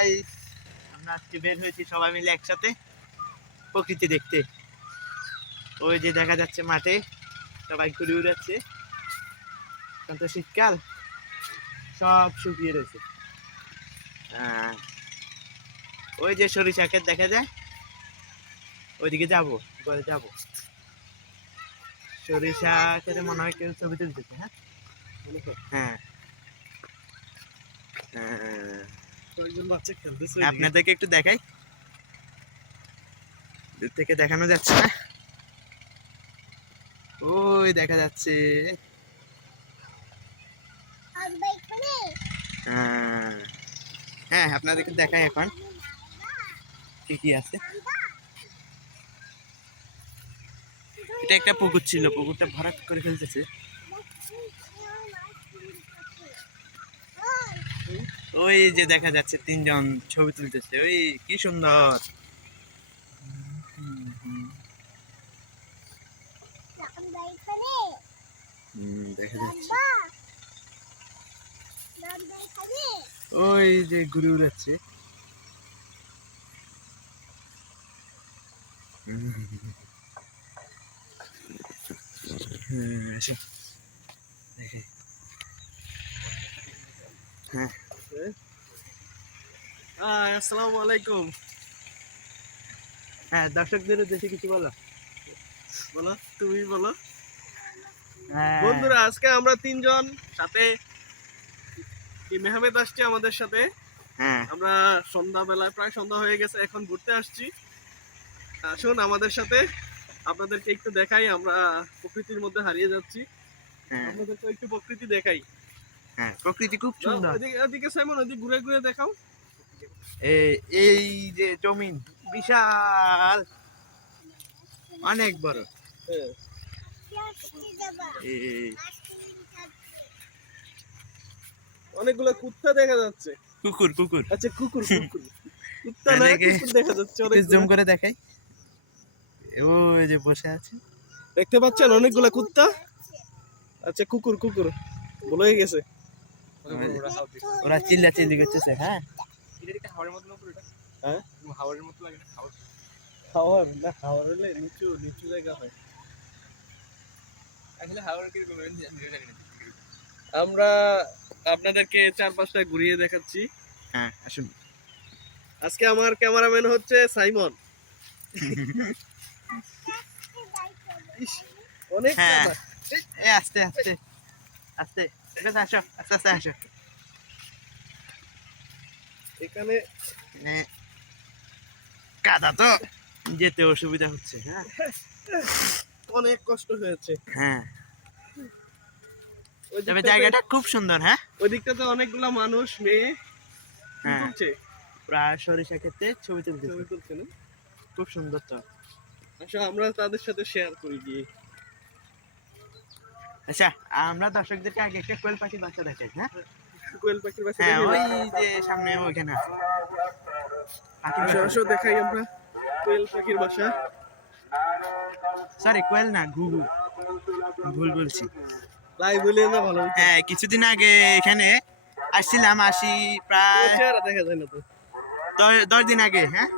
Guys, আমরা আজকে বের হয়েছি সবাই মিলে একসাথে প্রকৃতি দেখতে। ওই যে দেখা যাচ্ছে মাঠে সবাই ঘুরে উড়াচ্ছে। এখন তো শীতকাল, সব শুকিয়ে রয়েছে। ওই যে সরিষা ক্ষেত দেখা যায়, ওইদিকে যাবো, পরে যাবো। সরিষা ক্ষেতে মনে হয় কেউ ছবি তুলতেছে। হ্যাঁ হ্যাঁ, আপনাদেরকে একটু দেখাই, দূর থেকে দেখানো যাচ্ছে না। ওই দেখা যাচ্ছে। হ্যাঁ, আপনাদেরকে দেখাই এখন কি কি আছে। এটা একটা পুকুর ছিল, পুকুরটা ভরাট করে ফেলতেছে। ওই যে দেখা যাচ্ছে তিনজন ছবি তুলতেছে, ওই কি সুন্দর। দেখা যাচ্ছে ওই যে ঘুরে উড়াচ্ছে। আসসালামু আলাইকুম। হ্যাঁ, দর্শকদের উদ্দেশ্যে কিছু বলো। বলো, তুমি বলো। হ্যাঁ বন্ধুরা, আজকে আমরা তিনজন সাথে মেহমেদ আসছে আমাদের সাথে। হ্যাঁ আমরা সন্ধ্যাবেলায়, প্রায় সন্ধ্যা হয়ে গেছে, এখন ঘুরতে আসছি। আসুন আমাদের সাথে, আপনাদেরকে একটু দেখাই। আমরা প্রকৃতির মধ্যে হারিয়ে যাচ্ছি, হ্যাঁ আপনাদেরকে একটু প্রকৃতি দেখাই। হ্যাঁ, প্রকৃতি খুব সুন্দর। এদিকে সাইমন, ওদিকে ঘুরে ঘুরে দেখাও। এই যে জমিন বিশাল, অনেক বড়। এই অনেকগুলো কুত্তা দেখা যাচ্ছে। কুকুর কুকুর আচ্ছা, কুকুর কুকুর কুত্তা না, কুকুর দেখা যাচ্ছে। জুম করে দেখাই, ওই যে বসে আছে, দেখতে পাচ্ছেন অনেকগুলো কুত্তা। আচ্ছা, কুকুর কুকুর বলে গেছে। ওরা চিল্লা চিল্লি করতেছে। হ্যাঁ, হাওয়ার না, হাওয়ার হলে নিচু নিচু জায়গা হয়। আমরা আপনাদেরকে চারপাশটা ঘুরিয়ে দেখাচ্ছি। হ্যাঁ আসুন। আজকে আমার ক্যামেরাম্যান হচ্ছে সাইমন। অনেক হ্যাঁ, কাদা। আস্তে আস্তে আস্তে, ঠিক আছে, আসো আস্তে আস্তে আসো। এখানে কাদা তো যেতে অসুবিধা হচ্ছে। হ্যাঁ অনেক কষ্ট হয়েছে। হ্যাঁ, তবে জায়গাটা খুব সুন্দর। হ্যাঁ, ওই দিকটাতে অনেকগুলা মানুষ, মেয়ে হ্যাঁ, তুলছে, প্রায় সরিষা ক্ষেত্রে ছবি ছবি তুলতেছে। তুলছে না? খুব সুন্দর তো। আচ্ছা, আমরা তাদের সাথে শেয়ার করি গিয়ে। আচ্ছা, আমরা দর্শকদেরকে আগে একটা কোয়েল পাখির বাচ্চা দেখাই। হ্যাঁ কোয়েল পাখির বাসা হ্যাঁ, দেখি। ওই যে সামনে ওইখানে আছে পাখির আসো বাসা। আসো, দেখাই আমরা কোয়েল পাখির বাসা। সরি, কোয়েল না, ঘুঘু, ভুল বলছি। তাই বলে না, ভালো হইতো। হ্যাঁ, কিছুদিন আগে এখানে আসছিলাম, প্রায় তোমার চেহারা দেখা যায় না তো। 10 দিন আগে। হ্যাঁ,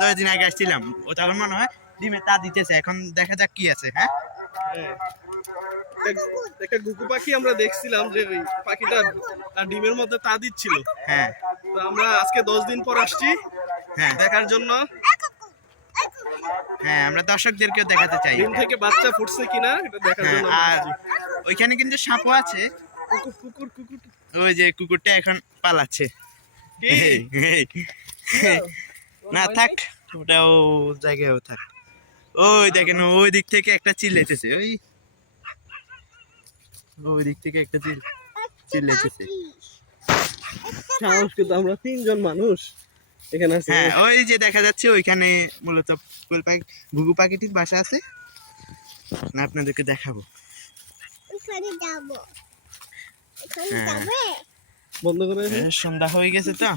10 দিন আগে আসছিলাম। ও তখন মনে হয় ডিমে তা দিতেছে, এখন দেখা যাক কি আছে। হ্যাঁ হ্যাঁ, একটা ঘুঘু পাখি আমরা দেখছিলাম, যে ওই পাখিটা ডিমের মধ্যে তা দিচ্ছিল। হ্যাঁ তো আমরা আজকে 10 দিন পর আসছি হ্যাঁ দেখার জন্য। হ্যাঁ, আমরা দর্শকদেরকেও দেখাতে চাই। ডিম থেকে বাচ্চা ফুটছে কিনা এটা দেখার হ্যাঁ, জন্য আমরা আর আসছি। ওইখানে কিন্তু সাপও আছে। কুকুর কুকুর কুকুর ওই যে কুকুরটা এখন পালাচ্ছে। কি? এই, এই। না থাক, ওটাও জায়গায়ও থাক। ওই দেখেন, ওই দিক থেকে একটা চিল্লাইতেছে, ওই দিক থেকে একটা চিল্লাইতেছে। সাহস, কিন্তু আমরা তিনজন মানুষ এখানে আছি। হ্যাঁ, ওই যে দেখা যাচ্ছে ওইখানে মূলত কোয়েল পাখি, ঘুঘু পাখিটির বাসা আছে না, আপনাদেরকে দেখাবো। বন্ধ করে সন্ধ্যা হয়ে গেছে তো।